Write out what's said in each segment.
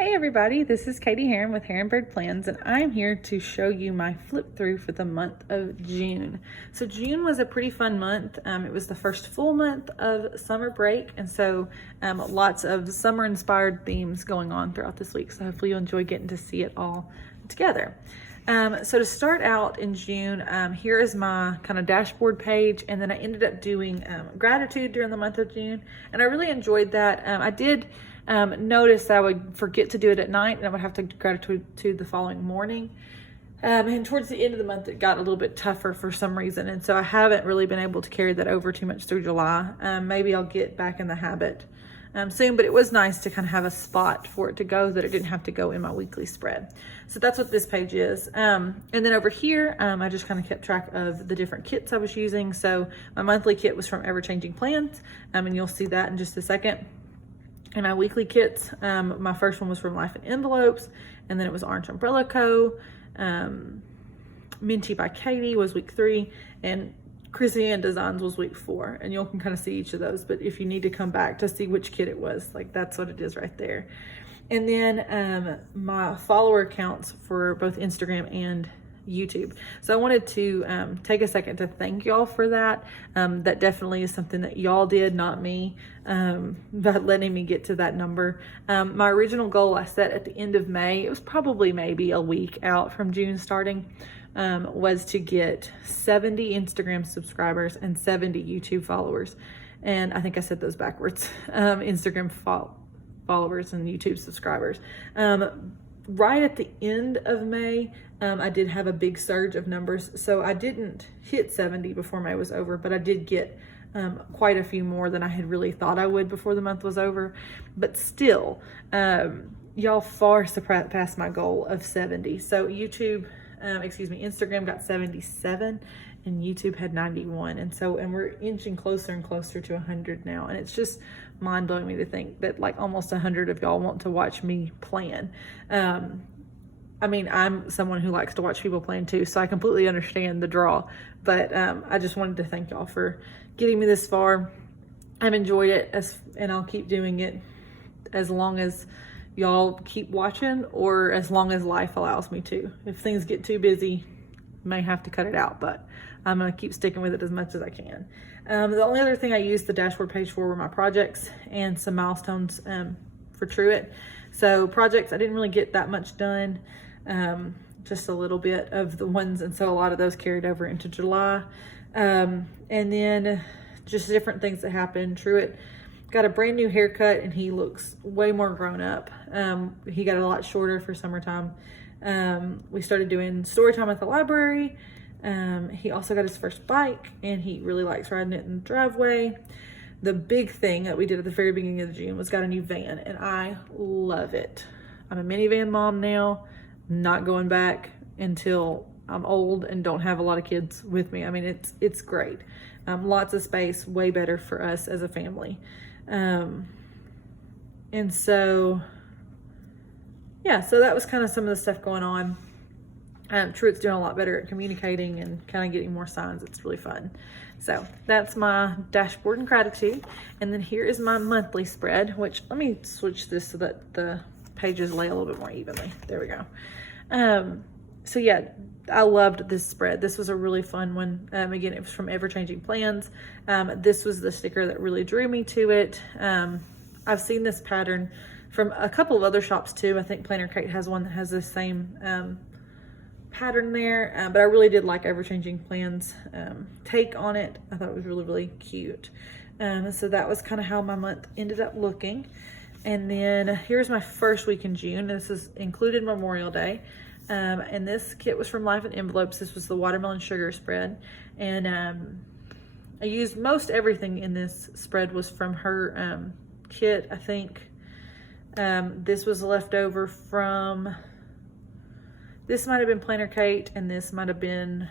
Everybody, this is Katie Heron with Heron Bird Plans, and I'm here to show you my flip through for the month of June. So June was a pretty fun month. It was the first full month of summer break, and so lots of summer inspired themes going on throughout this week. So hopefully you'll enjoy getting to see it all together. So to start out in June, here is my kind of dashboard page, and then I ended up doing gratitude during the month of June, and I really enjoyed that. I did notice that I would forget to do it at night, and I would have to gratitude the following morning. And towards the end of the month, it got a little bit tougher for some reason, and so I haven't really been able to carry that over too much through July. Maybe I'll get back in the habit soon, but it was nice to kind of have a spot for it to go that it didn't have to go in my weekly spread. So that's what this page is. And then over here, I just kind of kept track of the different kits I was using. So my monthly kit was from Ever Changing Plans, and you'll see that in just a second. And my weekly kits, my first one was from Life in Envelopes, and then it was Orange Umbrella Co. Minty by Katie was week 3, and Chrissy Ann Designs was week 4. And you can kind of see each of those, but if you need to come back to see which kit it was, like that's what it is right there. And then my follower accounts for both Instagram and YouTube. So I wanted to take a second to thank y'all for that. That definitely is something that y'all did, not me, about letting me get to that number. My original goal I set at the end of May, it was probably maybe a week out from June starting, was to get 70 Instagram subscribers and 70 YouTube followers. And I think I said those backwards. Instagram followers and YouTube subscribers. Right at the end of May, I did have a big surge of numbers. So I didn't hit 70 before May was over, but I did get quite a few more than I had really thought I would before the month was over. But still, y'all far surpassed my goal of 70. So Instagram got 77 and YouTube had 91. And we're inching closer and closer to 100 now. And it's just mind blowing me to think that like almost 100 of y'all want to watch me plan. I mean, I'm someone who likes to watch people plan too, so I completely understand the draw, but I just wanted to thank y'all for getting me this far. I've enjoyed it, and I'll keep doing it as long as y'all keep watching, or as long as life allows me to. If things get too busy, may have to cut it out, but I'm gonna keep sticking with it as much as I can. The only other thing I used the dashboard page for were my projects and some milestones for Truett. So projects, I didn't really get that much done, just a little bit of the ones, and so a lot of those carried over into July. And then just different things that happened. Truett got a brand new haircut, and he looks way more grown up. He got a lot shorter for summertime. We started doing story time at the library. He also got his first bike, and he really likes riding it in the driveway. The big thing that we did at the very beginning of June was got a new van, and I love it. I'm a minivan mom now, not going back until I'm old and don't have a lot of kids with me. I mean, it's great. Lots of space, way better for us as a family. And so, yeah, so that was kind of some of the stuff going on. Truett's doing a lot better at communicating and kind of getting more signs. It's really fun. So that's my dashboard and gratitude. And then here is my monthly spread, which let me switch this so that the pages lay a little bit more evenly. There we go. So yeah, I loved this spread. This was a really fun one. Again, it was from Ever Changing Plans. This was the sticker that really drew me to it. I've seen this pattern from a couple of other shops too. I think Planner Kate has one that has the same pattern there, but I really did like Ever Changing Plans take on it. I thought it was really, really cute. So that was kind of how my month ended up looking. And then here's my first week in June. This is included Memorial Day. And this kit was from Life in Envelopes. This was the watermelon sugar spread. And I used most everything in this spread was from her kit, I think. This was left over from, this might have been Planner Kate, and this might have been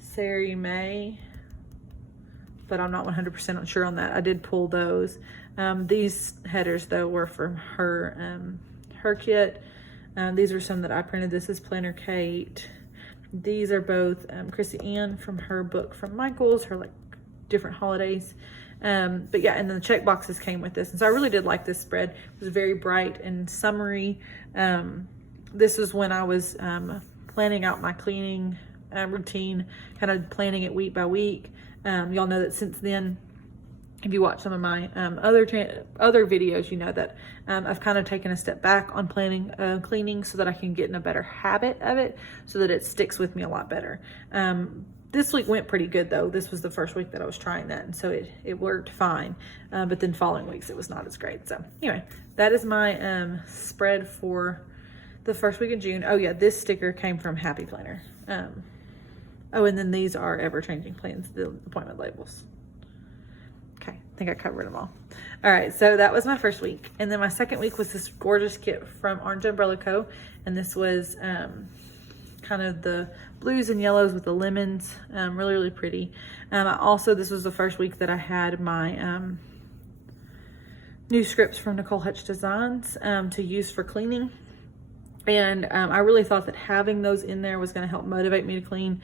Sari May, but I'm not 100% sure on that. I did pull those. These headers though were from her her kit. These are some that I printed. This is Planner Kate. These are both Chrissy Ann from her book from Michael's, her like different holidays. But yeah, and then the check boxes came with this. And so I really did like this spread. It was very bright and summery. This was when I was planning out my cleaning routine, kind of planning it week by week. Y'all know that since then, if you watch some of my other videos, you know that I've kind of taken a step back on planning cleaning so that I can get in a better habit of it, so that it sticks with me a lot better. This week went pretty good though. This was the first week that I was trying that, and so it worked fine. But then following weeks it was not as great. So anyway, that is my spread for the first week of June. Oh yeah, this sticker came from Happy Planner. Oh, and then these are ever-changing plans, the appointment labels. Okay, I think I covered them all. All right, so that was my first week. And then my second week was this gorgeous kit from Orange Umbrella Co. And this was kind of the blues and yellows with the lemons. Really, really pretty. This was the first week that I had my new scripts from Nicole Hutch Designs to use for cleaning. And I really thought that having those in there was going to help motivate me to clean.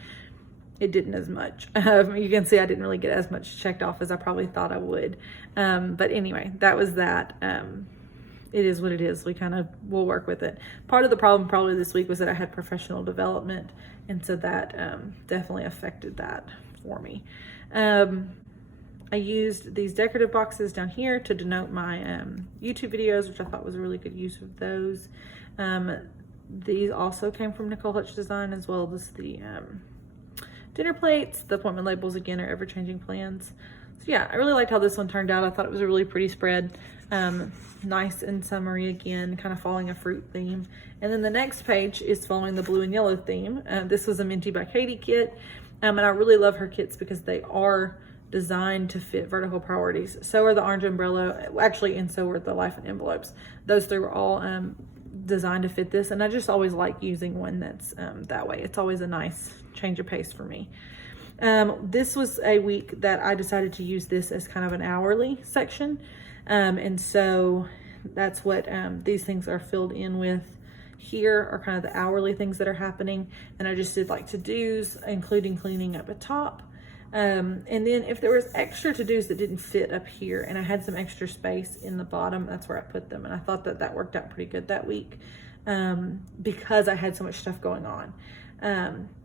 It didn't as much. You can see I didn't really get as much checked off as I probably thought I would. But anyway, that was that. It is what it is. We'll work with it. Part of the problem probably this week was that I had professional development. And so that definitely affected that for me. I used these decorative boxes down here to denote my YouTube videos, which I thought was a really good use of those. These also came from Nicole Hutch Design, as well as the dinner plates. The appointment labels again are ever-changing plans. So yeah, I really liked how this one turned out. I thought it was a really pretty spread. Nice and summery again, kind of following a fruit theme. And then the next page is following the blue and yellow theme. This was a Minty by Katie kit. And I really love her kits because they are designed to fit vertical priorities. So are the Orange Umbrella, actually, and so are the Life in Envelopes. Those three were all designed to fit this, and I just always like using one that's that way. It's always a nice change of pace for me. This was a week that I decided to use this as kind of an hourly section, and so that's what these things are filled in with. Here are kind of the hourly things that are happening, and I just did like to-dos, including cleaning up at top. And then if there was extra to-dos that didn't fit up here and I had some extra space in the bottom, that's where I put them. And I thought that that worked out pretty good that week because I had so much stuff going on.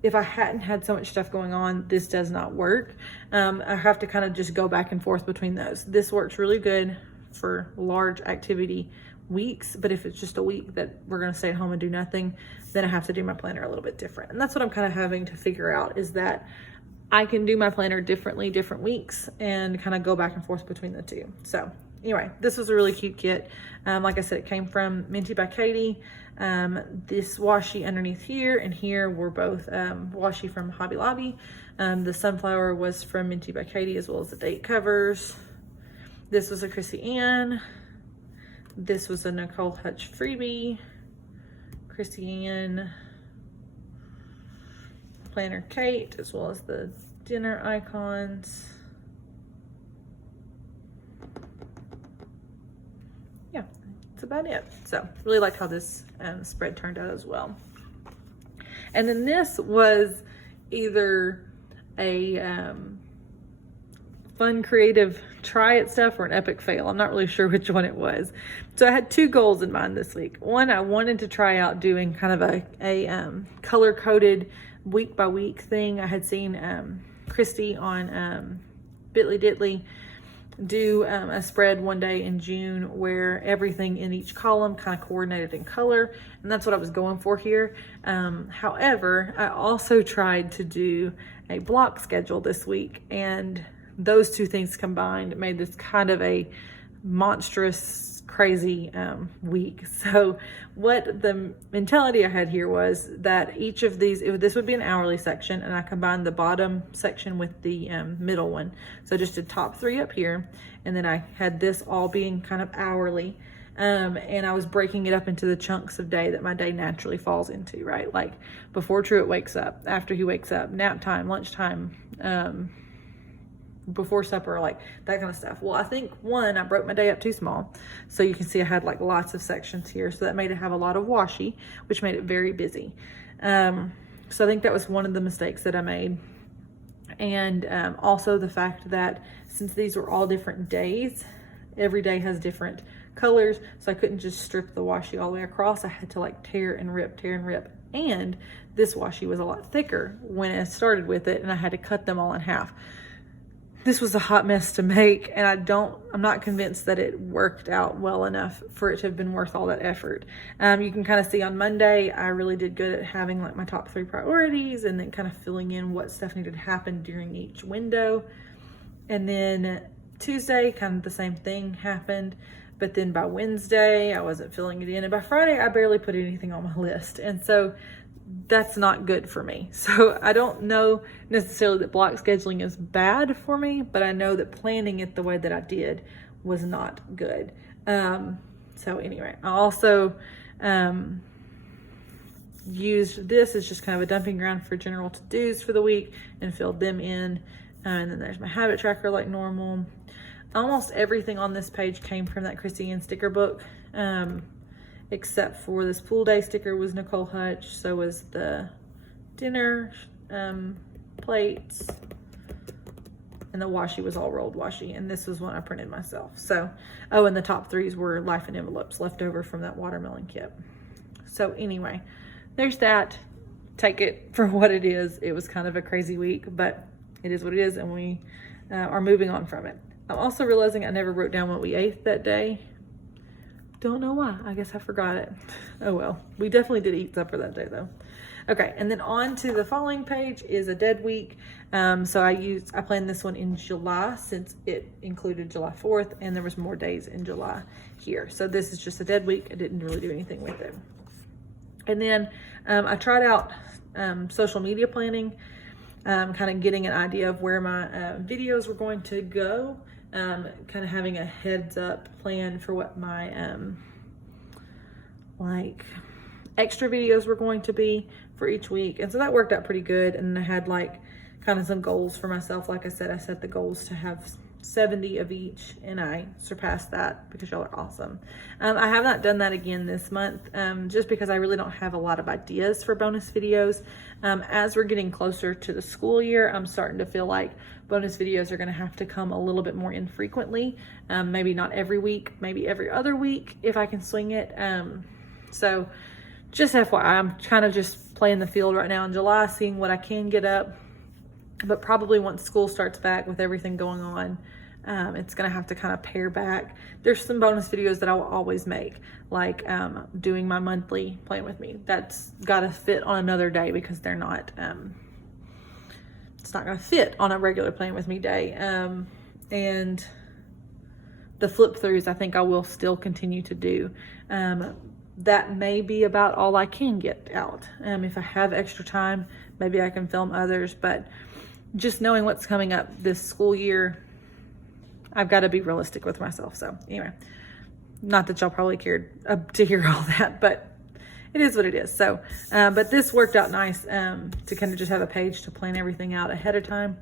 If I hadn't had so much stuff going on, this does not work. I have to kind of just go back and forth between those. This works really good for large activity weeks, but if it's just a week that we're going to stay at home and do nothing, then I have to do my planner a little bit different. And that's what I'm kind of having to figure out, is that I can do my planner differently different weeks and kind of go back and forth between the two. So anyway, this was a really cute kit. Like I said, it came from Minty by Katie. This washi underneath here and here were both washi from Hobby Lobby. The sunflower was from Minty by Katie, as well as the date covers. This was a Chrissy Ann. This was a Nicole Hutch freebie. Chrissy Ann Planner Kate, as well as the dinner icons. Yeah, that's about it. So really like how this spread turned out as well. And then this was either a fun, creative, try it stuff or an epic fail. I'm not really sure which one it was. So I had two goals in mind this week. One, I wanted to try out doing kind of a color-coded week by week thing. I had seen Christy on Bitley Ditley do a spread one day in June where everything in each column kind of coordinated in color, and that's what I was going for here. However, I also tried to do a block schedule this week, and those two things combined made this kind of a monstrous, crazy week. So what the mentality I had here was that each of these, this would be an hourly section, and I combined the bottom section with the middle one. So I just did top three up here, and then I had this all being kind of hourly. And I was breaking it up into the chunks of day that my day naturally falls into, right? Like before Truett wakes up, after he wakes up, nap time, lunchtime, before supper, like that kind of stuff. Well, I think one, I broke my day up too small. So you can see I had like lots of sections here. So that made it have a lot of washi, which made it very busy. So I think that was one of the mistakes that I made. And also the fact that since these were all different days, every day has different colors, so I couldn't just strip the washi all the way across. I had to like tear and rip. And this washi was a lot thicker when I started with it, and I had to cut them all in half. This was a hot mess to make, and I'm not convinced that it worked out well enough for it to have been worth all that effort. You can kind of see on Monday, I really did good at having like my top 3 priorities and then kind of filling in what stuff needed to happen during each window. And then Tuesday, kind of the same thing happened. But then by Wednesday, I wasn't filling it in. And by Friday, I barely put anything on my list. And so that's not good for me. So I don't know necessarily that block scheduling is bad for me, but I know that planning it the way that I did was not good. So anyway, I also used this as just kind of a dumping ground for general to-dos for the week and filled them in. And then there's my habit tracker like normal. Almost everything on this page came from that Chrissy Ann sticker book. Except for this pool day sticker was Nicole Hutch. So was the dinner plates, and the washi was all rolled washi. And this was one I printed myself. So, oh, and the top 3s were life and envelopes left over from that watermelon kit. So anyway, there's that. Take it for what it is. It was kind of a crazy week, but it is what it is, and we are moving on from it. I'm also realizing I never wrote down what we ate that day. Don't know why. I guess I forgot it. Oh well. We definitely did eat supper that day though. Okay, and then on to the following page is a dead week. So I planned this one in July since it included July 4th, and there was more days in July here. So this is just a dead week. I didn't really do anything with it. And then I tried out social media planning, kind of getting an idea of where my videos were going to go. Kind of having a heads up plan for what my like extra videos were going to be for each week, and so that worked out pretty good. And I had like kind of some goals for myself. Like I said, I set the goals to have 70 of each, and I surpassed that because y'all are awesome. I have not done that again this month, just because I really don't have a lot of ideas for bonus videos. As we're getting closer to the school year, I'm starting to feel like bonus videos are going to have to come a little bit more infrequently. Maybe not every week, maybe every other week if I can swing it. So just FYI, I'm kind of just playing the field right now in July, seeing what I can get up. But probably once school starts back with everything going on, it's going to have to kind of pare back. There's some bonus videos that I will always make, like doing my monthly Plan With Me. That's got to fit on another day because they're not, it's not going to fit on a regular Plan With Me day. And the flip throughs, I think I will still continue to do. That may be about all I can get out. If I have extra time, maybe I can film others, but just knowing what's coming up this school year, I've got to be realistic with myself. So anyway, not that y'all probably cared to hear all that, but it is what it is. So, but this worked out nice to kind of just have a page to plan everything out ahead of time.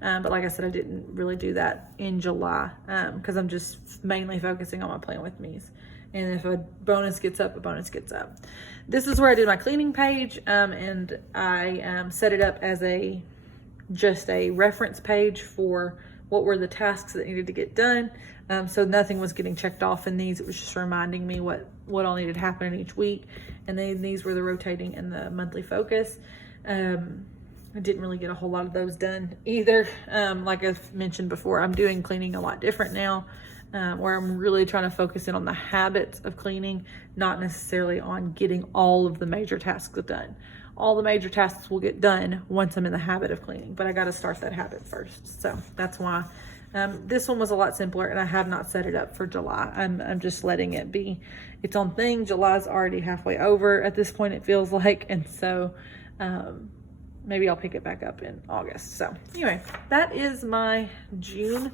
But like I said, I didn't really do that in July because I'm just mainly focusing on my Plan With Me's. And if a bonus gets up, a bonus gets up. This is where I did my cleaning page, and I set it up as just a reference page for what were the tasks that needed to get done. So nothing was getting checked off in these. It was just reminding me what all needed to happen in each week. And then these were the rotating and the monthly focus. I didn't really get a whole lot of those done either. Like I've mentioned before, I'm doing cleaning a lot different now, where I'm really trying to focus in on the habits of cleaning, not necessarily on getting all of the major tasks done. All the major tasks will get done once I'm in the habit of cleaning, but I got to start that habit first. So that's why this one was a lot simpler, and I have not set it up for July. I'm just letting it be its own thing. July's already halfway over at this point, it feels like, and so maybe I'll pick it back up in August. So anyway, that is my June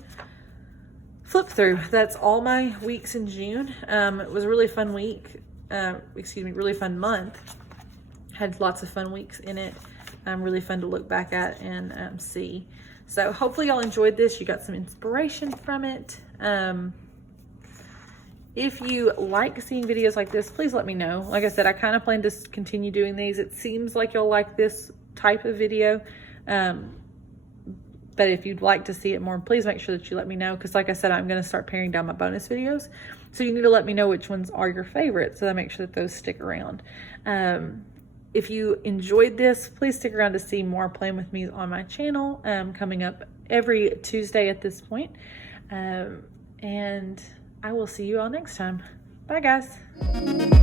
flip through. That's all my weeks in June. It was a really fun week. Really fun month. Had lots of fun weeks in it. Really fun to look back at and see. So hopefully y'all enjoyed this. You got some inspiration from it. If you like seeing videos like this, please let me know. Like I said, I kind of plan to continue doing these. It seems like you'll like this type of video. But if you'd like to see it more, please make sure that you let me know. Because like I said, I'm going to start paring down my bonus videos. So you need to let me know which ones are your favorites, so that I make sure that those stick around. If you enjoyed this, please stick around to see more Playing With Me on my channel, coming up every Tuesday at this point. And I will see you all next time. Bye, guys.